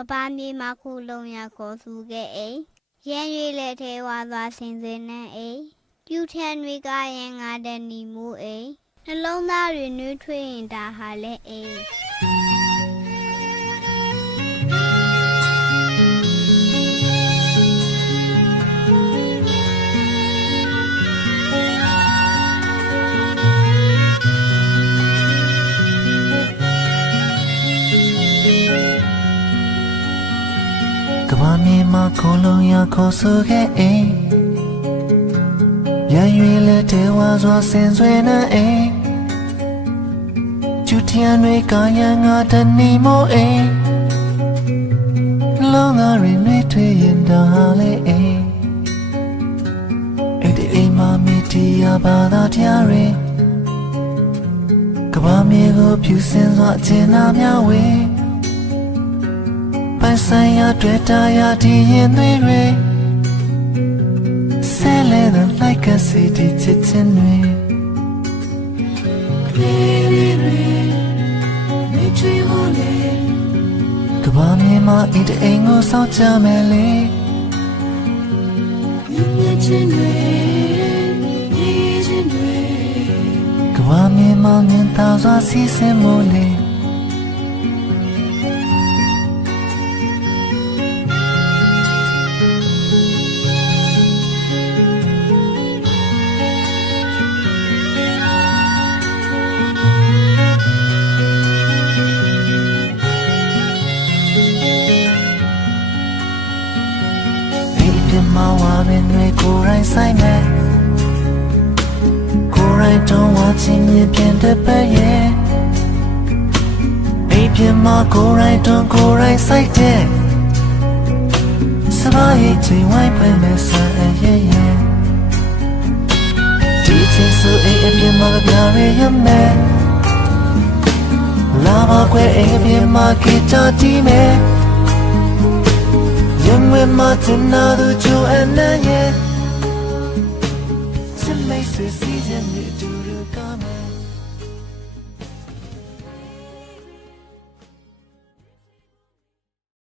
ကဘာမြေမှာခုလုံးရခေါ်စုခဲ့အိမ်ရန်ရွေလက်ထဲဝါသွားဆင်စင်နှံအိမ်ပြူထန်တွေကရင်ငါတဲ့နီမူအိမ်နှလုံးသားတွေနှွေးထွေးရင်ဒါဟာလဲအိ ကဘာမြေမှာခေါ်လုံးရခေါ်ဆိုခဲ့အိမ်ရန်ရွေလက်တဲဝါစွာဆင်ဆွေနေအိမ်ကျူထျံတွေကရန်ငါတနေမို့အိမ်လုံးသားရင်တွေထွေးရင်ဒါလေအိမ်အဲ့ဒီအိမ်မှာမိတီးရပါသာတရားတွေကဘာမြေကိုဖြူစင်စွာအကျဉ်းနာများဝေး ပိုင်ဆိုင်ရာတွေ့တာရာဒီရင်သွေးတွေဆဲလဲတဲ့ like a city ချစ်ချင်းတွေလေးလေးတွေနေချီဟိုလေကဘာမြေမှာအစ်အိမ်ကိုစောင့်ကြမယ်လေမြင့်ချင်းတွေညီချင်းတွေကဘာမြေမှာမြင်သာစွာစီးဆင်းမို့လေ ပြမဝါပင်တွေကိုယ်တိုင်ဆိုင်မယ်ကိုယ်တိုင်တော့ဝါချင်းမြင်ပြန်တဲ့ပဲရဲ့အိပ်ပြမကိုယ်တိုင်တော့ကိုယ်တိုင်ဆိုင်တဲ့စပါးရဲ့ချိန်ဝိုင်းပဲမဲ့ဆန်ရဲ့ရဲ့ဒီချင်းဆိုအိပ်အပြမကပြရရမယ်လာပါခွဲအိပ်အပြမကေချာတီမယ် ရင်မမတနာသူချိုအနံ့ရဲ့စမိ